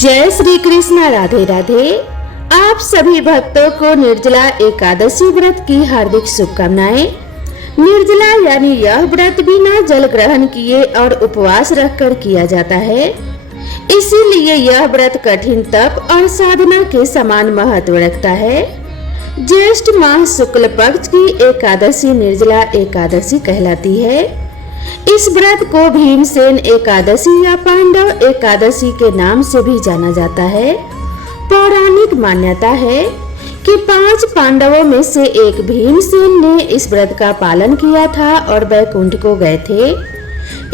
जय श्री कृष्ण। राधे राधे। आप सभी भक्तों को निर्जला एकादशी व्रत की हार्दिक शुभकामनाएं। निर्जला यानी यह व्रत बिना जल ग्रहण किए और उपवास रखकर किया जाता है, इसीलिए यह व्रत कठिन तप और साधना के समान महत्व रखता है। ज्येष्ठ माह शुक्ल पक्ष की एकादशी निर्जला एकादशी कहलाती है। इस व्रत को भीमसेन एकादशी या पांडव एकादशी के नाम से भी जाना जाता है। पौराणिक मान्यता है कि 5 पांडवों में से एक भीमसेन ने इस व्रत का पालन किया था और वैकुंठ को गए थे,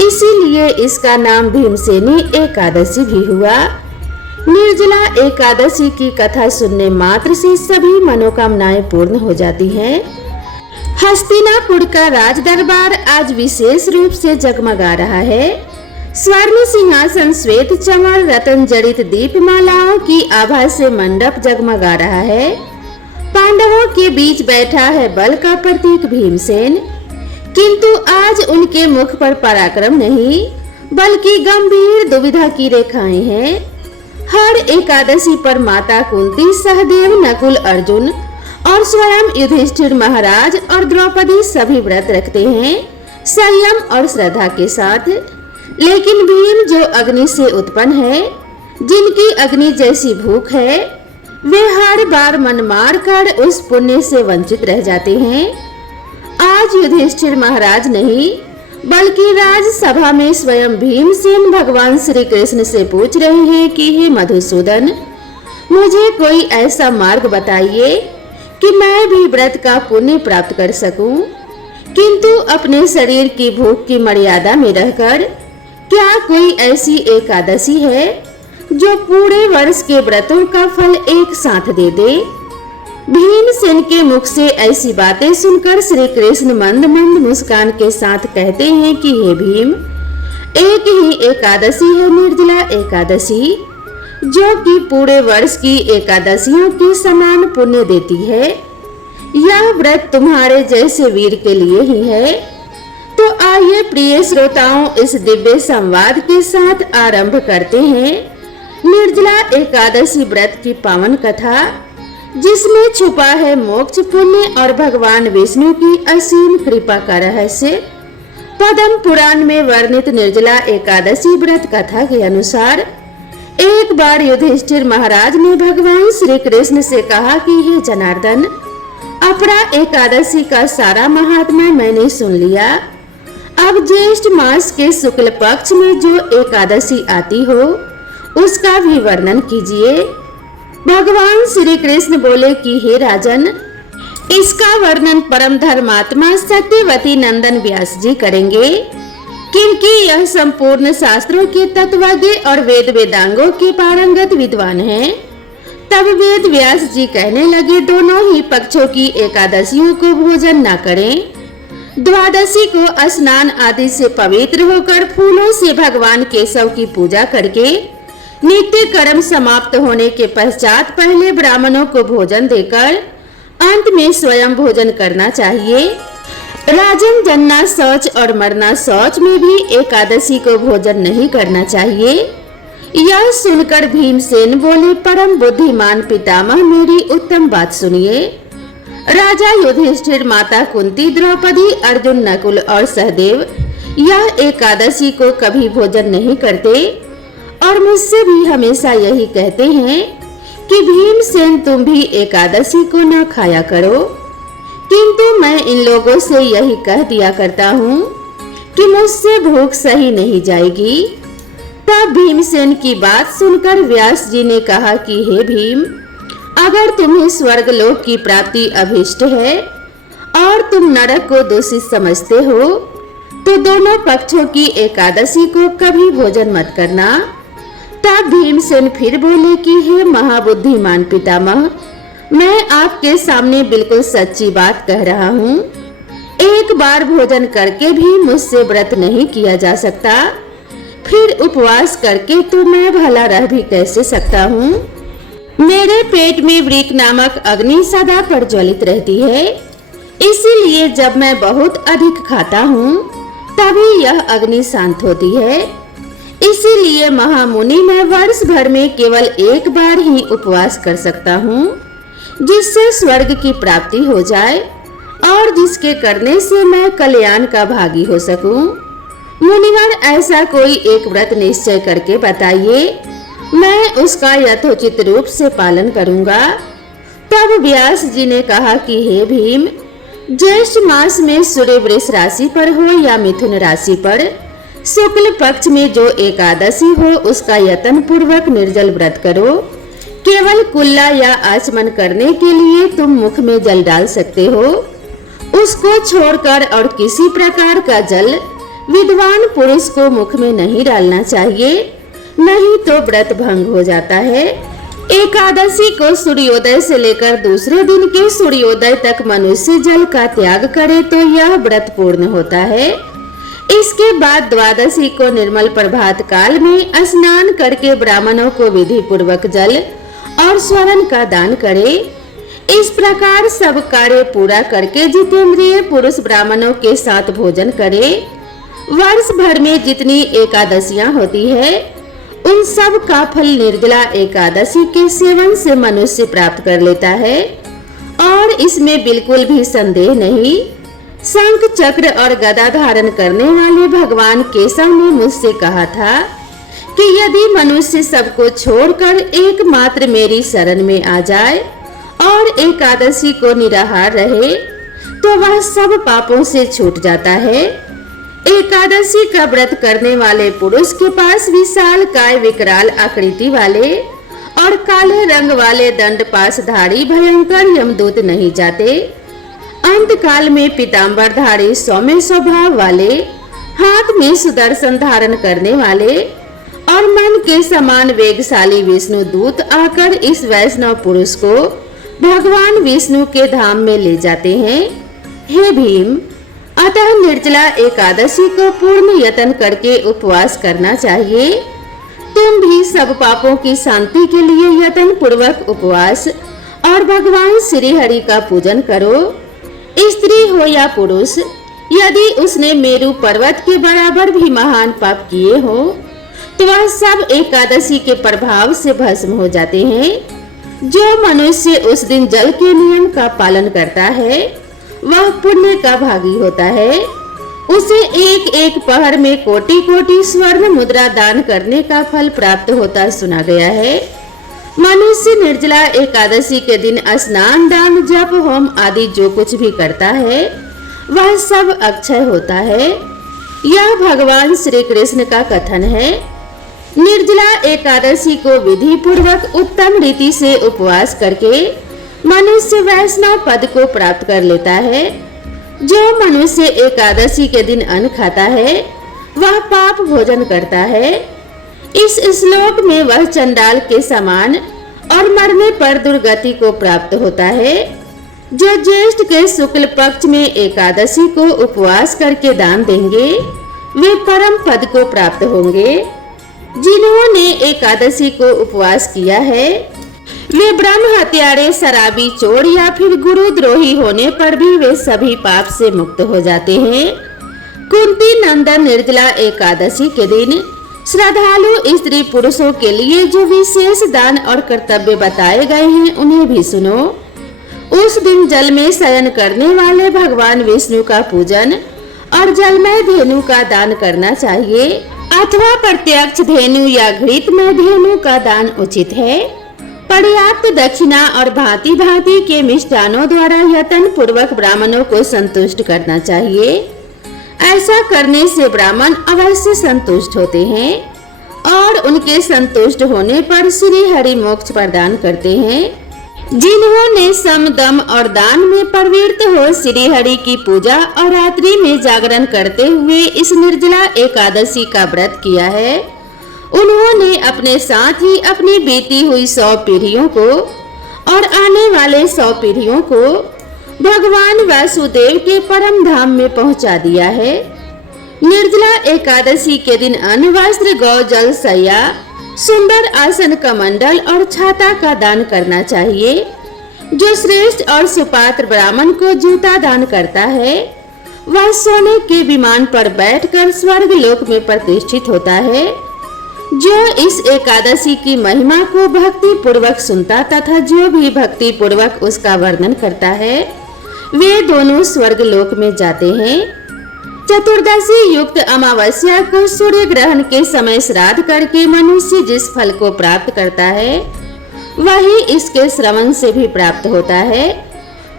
इसीलिए इसका नाम भीमसेनी एकादशी भी हुआ। निर्जला एकादशी की कथा सुनने मात्र से सभी मनोकामनाएं पूर्ण हो जाती हैं। हस्तिनापुर का राज दरबार आज विशेष रूप से जगमगा रहा है। स्वर्ण सिंहासन, श्वेत चमर, रतन जड़ित दीपमालाओं की आभा से मंडप जगमगा रहा है। पांडवों के बीच बैठा है बल का प्रतीक भीमसेन, किंतु आज उनके मुख पर पराक्रम नहीं बल्कि गंभीर दुविधा की रेखाएं हैं। हर एकादशी पर माता कुंती, सहदेव, नकुल, अर्जुन और स्वयं युधिष्ठिर महाराज और द्रौपदी सभी व्रत रखते हैं संयम और श्रद्धा के साथ। लेकिन भीम जो अग्नि से उत्पन्न है, जिनकी अग्नि जैसी भूख है, वे हर बार मन मार कर उस पुण्य से वंचित रह जाते हैं। आज युधिष्ठिर महाराज नहीं बल्कि राजसभा में स्वयं भीमसेन भगवान श्री कृष्ण से पूछ रहे हैं कि हे मधुसूदन, मुझे कोई ऐसा मार्ग बताइए कि मैं भी व्रत का पुण्य प्राप्त कर सकूं, किंतु अपने शरीर की भूख की मर्यादा में रहकर। क्या कोई ऐसी एकादशी है जो पूरे वर्ष के व्रतों का फल एक साथ दे दे? भीमसेन के मुख से ऐसी बातें सुनकर श्री कृष्ण मंद मंद मुस्कान के साथ कहते हैं कि हे भीम, एक ही एकादशी है निर्जला एकादशी, जो कि पूरे वर्ष की एकादशियों के समान पुण्य देती है। यह व्रत तुम्हारे जैसे वीर के लिए ही है। तो आइए प्रिय श्रोताओं, इस दिव्य संवाद के साथ आरंभ करते हैं निर्जला एकादशी व्रत की पावन कथा, जिसमें छुपा है मोक्ष, पुण्य और भगवान विष्णु की असीम कृपा का रहस्य। पद्म पुराण में वर्णित निर्जला एकादशी व्रत कथा के अनुसार एक बार युधिष्ठिर महाराज ने भगवान श्री कृष्ण से कहा कि हे जनार्दन, अपरा एकादशी का सारा महात्मा मैंने सुन लिया। अब ज्येष्ठ मास के शुक्ल पक्ष में जो एकादशी आती हो उसका भी वर्णन कीजिए। भगवान श्री कृष्ण बोले कि हे राजन, इसका वर्णन परम धर्मात्मा सत्यवती नंदन व्यास जी करेंगे, क्योंकि यह संपूर्ण शास्त्रों के तत्वज्ञ और वेद वेदांगों के पारंगत विद्वान हैं। तब वेद व्यास जी कहने लगे, दोनों ही पक्षों की एकादशियों को भोजन न करें। द्वादशी को स्नान आदि से पवित्र होकर फूलों से भगवान केशव की पूजा करके नित्य कर्म समाप्त होने के पश्चात पहले ब्राह्मणों को भोजन देकर अंत में स्वयं भोजन करना चाहिए। राजन, जन्ना शौच और मरना शौच में भी एकादशी को भोजन नहीं करना चाहिए। यह सुनकर भीमसेन बोले, परम बुद्धिमान पितामह, मेरी उत्तम बात सुनिए। राजा युधिष्ठिर, माता कुंती, द्रौपदी, अर्जुन, नकुल और सहदेव यह एकादशी को कभी भोजन नहीं करते और मुझसे भी हमेशा यही कहते हैं कि भीमसेन, तुम भी एकादशी को न खाया करो, किंतु मैं इन लोगों से यही कह दिया करता हूँ कि मुझसे भूख सही नहीं जाएगी। तब भीमसेन की बात सुनकर व्यास जी ने कहा कि हे भीम, अगर तुम्हें स्वर्ग लोक की प्राप्ति अभिष्ट है और तुम नरक को दूषित समझते हो, तो दोनों पक्षों की एकादशी को कभी भोजन मत करना। तब भीमसेन फिर बोले कि हे महाबुद्धिमान पितामह, मैं आपके सामने बिल्कुल सच्ची बात कह रहा हूँ। एक बार भोजन करके भी मुझसे व्रत नहीं किया जा सकता, फिर उपवास करके तो मैं भला रह भी कैसे सकता हूँ। मेरे पेट में वृक नामक अग्नि सदा प्रज्वलित रहती है, इसीलिए जब मैं बहुत अधिक खाता हूँ तभी यह अग्नि शांत होती है। इसीलिए महामुनि मैं वर्ष भर में केवल एक बार ही उपवास कर सकता हूँ, जिससे स्वर्ग की प्राप्ति हो जाए और जिसके करने से मैं कल्याण का भागी हो सकूं। मुनिगण, ऐसा कोई एक व्रत निश्चय करके बताइए, मैं उसका यथोचित रूप से पालन करूंगा। तब व्यास जी ने कहा कि हे भीम, ज्येष्ठ मास में सूर्य वृष राशि पर हो या मिथुन राशि पर शुक्ल पक्ष में जो एकादशी हो, उसका यत्न पूर्वक निर्जल व्रत करो। केवल कुल्ला या आचमन करने के लिए तुम मुख में जल डाल सकते हो, उसको छोड़कर और किसी प्रकार का जल विद्वान पुरुष को मुख में नहीं डालना चाहिए, नहीं तो व्रत भंग हो जाता है। एकादशी को सूर्योदय से लेकर दूसरे दिन के सूर्योदय तक मनुष्य जल का त्याग करे तो यह व्रत पूर्ण होता है। इसके बाद द्वादशी को निर्मल प्रभात काल में स्नान करके ब्राह्मणों को विधि पूर्वक जल और स्वर्ण का दान करे। इस प्रकार सब कार्य पूरा करके जितेंद्रिय पुरुष ब्राह्मणों के साथ भोजन करे। वर्ष भर में जितनी एकादशियां होती है, उन सब का फल निर्जला एकादशी के सेवन से मनुष्य प्राप्त कर लेता है और इसमें बिल्कुल भी संदेह नहीं। शंख चक्र और गदा धारण करने वाले भगवान केशव ने मुझसे कहा था कि यदि मनुष्य सबको छोड़कर एकमात्र मेरी शरण में आ जाए और एकादशी को निराहार रहे तो वह सब पापों से छूट जाता है। एकादशी का व्रत करने वाले पुरुष के पास विशाल काय विकराल आकृति वाले और काले रंग वाले दंड पासधारी भयंकर यमदूत नहीं जाते। अंत काल में पीतांबरधारी सौम्य स्वभाव वाले, हाथ में सुदर्शन धारण करने वाले और मन के समान वेगशाली विष्णु दूत आकर इस वैष्णव पुरुष को भगवान विष्णु के धाम में ले जाते हैं। हे भीम, अतः निर्जला एकादशी को पूर्ण यत्न करके उपवास करना चाहिए। तुम भी सब पापों की शांति के लिए यत्न पूर्वक उपवास और भगवान श्री हरि का पूजन करो। स्त्री हो या पुरुष, यदि उसने मेरु पर्वत के बराबर भी महान पाप किए हो तो वह सब एकादशी के प्रभाव से भस्म हो जाते हैं। जो मनुष्य उस दिन जल के नियम का पालन करता है वह पुण्य का भागी होता है। उसे एक एक पहर में कोटि कोटि स्वर्ण मुद्रा दान करने का फल प्राप्त होता सुना गया है। मनुष्य निर्जला एकादशी के दिन स्नान, दान, जप, होम आदि जो कुछ भी करता है वह सब अक्षय होता है। यह भगवान श्री कृष्ण का कथन है। निर्जला एकादशी को विधि पूर्वक उत्तम रीति से उपवास करके मनुष्य वैष्णव पद को प्राप्त कर लेता है। जो मनुष्य एकादशी के दिन अन्न खाता है वह पाप भोजन करता है। इस श्लोक में वह चंडाल के समान और मरने पर दुर्गति को प्राप्त होता है। जो ज्येष्ठ के शुक्ल पक्ष में एकादशी को उपवास करके दान देंगे वे परम पद को प्राप्त होंगे। जिन्होंने एकादशी को उपवास किया है वे ब्रह्म हत्यारे, शराबी, चोर या फिर गुरुद्रोही होने पर भी वे सभी पाप से मुक्त हो जाते हैं। कुंती नंदन निर्जला एकादशी के दिन श्रद्धालु स्त्री पुरुषों के लिए जो विशेष दान और कर्तव्य बताए गए हैं उन्हें भी सुनो। उस दिन जल में शयन करने वाले भगवान विष्णु का पूजन और जलमय धेनु का दान करना चाहिए अथवा प्रत्यक्ष धेनु या घृतमय धेनु का दान उचित है। पर्याप्त दक्षिणा और भांति भांति के मिष्टानों द्वारा यत्न पूर्वक ब्राह्मणों को संतुष्ट करना चाहिए। ऐसा करने से ब्राह्मण अवश्य संतुष्ट होते हैं और उनके संतुष्ट होने पर श्री हरि मोक्ष प्रदान करते हैं। जिन्होंने सम, दम और दान में प्रवृत्त हो श्री हरि की पूजा और रात्रि में जागरण करते हुए इस निर्जला एकादशी का व्रत किया है, उन्होंने अपने साथ ही अपनी बीती हुई 100 पीढ़ियों को और आने वाले 100 पीढ़ियों को भगवान वासुदेव के परम धाम में पहुंचा दिया है। निर्जला एकादशी के दिन अन्न, वस्त्र, गौ, जल, शैया, सुंदर आसन, कमंडल और छाता का दान करना चाहिए। जो श्रेष्ठ और सुपात्र ब्राह्मण को जूता दान करता है वह सोने के विमान पर बैठकर स्वर्ग लोक में प्रतिष्ठित होता है। जो इस एकादशी की महिमा को भक्ति पूर्वक सुनता तथा जो भी भक्ति पूर्वक उसका वर्णन करता है वे दोनों स्वर्ग लोक में जाते हैं। चतुर्दशी युक्त अमावस्या को सूर्य ग्रहण के समय श्राद्ध करके मनुष्य जिस फल को प्राप्त करता है वही इसके श्रवण से भी प्राप्त होता है।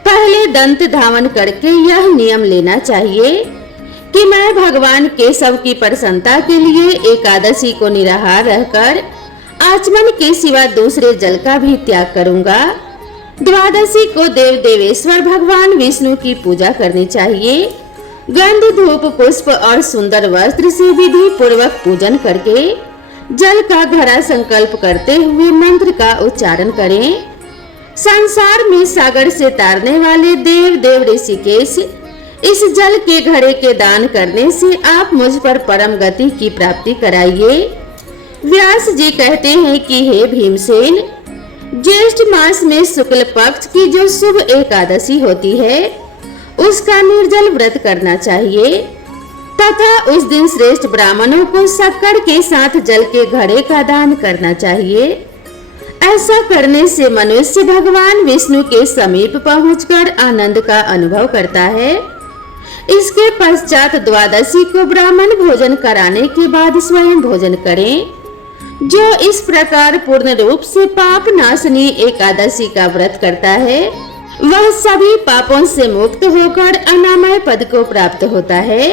पहले दंत धावन करके यह नियम लेना चाहिए कि मैं भगवान केशव की प्रसन्नता के लिए एकादशी को निराहार रहकर आचमन के सिवा दूसरे जल का भी त्याग करूंगा। द्वादशी को देव देवेश्वर भगवान विष्णु की पूजा करनी चाहिए। गंध धूप पुष्प और सुंदर वस्त्र से विधि पूर्वक पूजन करके जल का घड़ा संकल्प करते हुए मंत्र का उच्चारण करें। संसार में सागर से तारने वाले देव देव ऋषिकेश, इस जल के घड़े के दान करने से आप मुझ पर परम गति की प्राप्ति कराइए। व्यास जी कहते हैं कि हे भीमसेन, ज्येष्ठ मास में शुक्ल पक्ष की जो शुभ एकादशी होती है उसका निर्जल व्रत करना चाहिए तथा उस दिन श्रेष्ठ ब्राह्मणों को शक्कर के साथ जल के घड़े का दान करना चाहिए। ऐसा करने से मनुष्य भगवान विष्णु के समीप पहुंचकर आनंद का अनुभव करता है। इसके पश्चात द्वादशी को ब्राह्मण भोजन कराने के बाद स्वयं भोजन करें। जो इस प्रकार पूर्ण रूप से पाप नाशनी एकादशी का व्रत करता है वह सभी पापों से मुक्त होकर अनामय पद को प्राप्त होता है।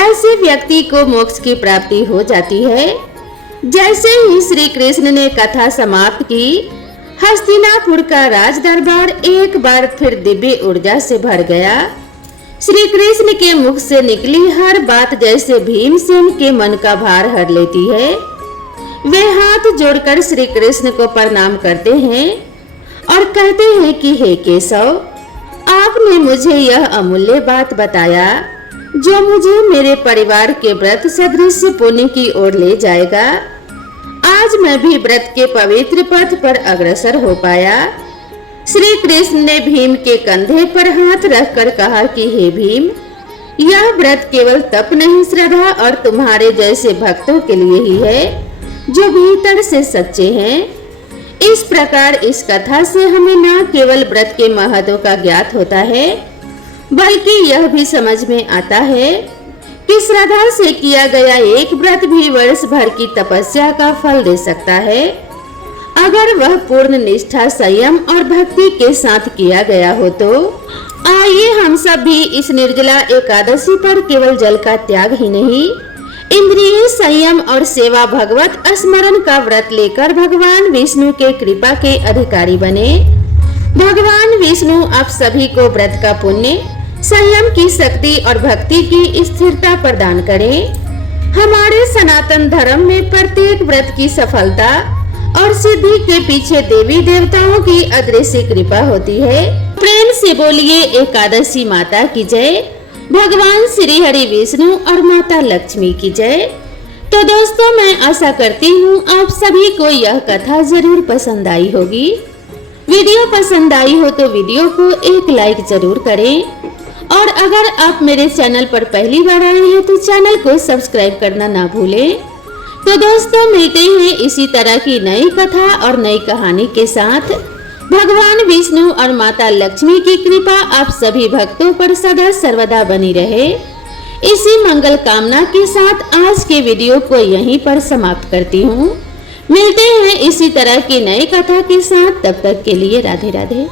ऐसे व्यक्ति को मोक्ष की प्राप्ति हो जाती है। जैसे ही श्री कृष्ण ने कथा समाप्त की, हस्तिनापुर का राज दरबार एक बार फिर दिव्य ऊर्जा से भर गया। श्री कृष्ण के मुख से निकली हर बात जैसे भीमसेन के मन का भार हर लेती है। वे हाथ जोड़कर श्री कृष्ण को प्रणाम करते हैं और कहते हैं कि हे केशव, आपने मुझे यह अमूल्य बात बताया जो मुझे मेरे परिवार के व्रत सदृश पुण्य की ओर ले जाएगा। आज मैं भी व्रत के पवित्र पथ पर अग्रसर हो पाया। श्री कृष्ण ने भीम के कंधे पर हाथ रखकर कहा कि हे भीम, यह व्रत केवल तप नहीं, श्रद्धा और तुम्हारे जैसे भक्तों के लिए ही है जो भीतर से सच्चे हैं। इस प्रकार इस कथा से हमें न केवल व्रत के महत्व का ज्ञात होता है बल्कि यह भी समझ में आता है कि श्रद्धा से किया गया एक व्रत भी वर्ष भर की तपस्या का फल दे सकता है अगर वह पूर्ण निष्ठा, संयम और भक्ति के साथ किया गया हो। तो आइए हम सब भी इस निर्जला एकादशी पर केवल जल का त्याग ही नहीं, इंद्रिय संयम और सेवा भगवत स्मरण का व्रत लेकर भगवान विष्णु के कृपा के अधिकारी बने। भगवान विष्णु आप सभी को व्रत का पुण्य, संयम की शक्ति और भक्ति की स्थिरता प्रदान करें। हमारे सनातन धर्म में प्रत्येक व्रत की सफलता और सिद्धि के पीछे देवी देवताओं की अदृश्य कृपा होती है। प्रेम से बोलिए एकादशी माता की जय, भगवान श्री हरि विष्णु और माता लक्ष्मी की जय। तो दोस्तों, मैं आशा करती हूँ आप सभी को यह कथा जरूर पसंद आई होगी। वीडियो पसंद आई हो तो वीडियो को एक लाइक जरूर करें और अगर आप मेरे चैनल पर पहली बार आए हैं तो चैनल को सब्सक्राइब करना ना भूलें। तो दोस्तों, मिलते हैं इसी तरह की नई कथा और नई कहानी के साथ। भगवान विष्णु और माता लक्ष्मी की कृपा आप सभी भक्तों पर सदा सर्वदा बनी रहे। इसी मंगल कामना के साथ आज के वीडियो को यहीं पर समाप्त करती हूँ। मिलते हैं इसी तरह की नई कथा के साथ, तब तक के लिए राधे राधे।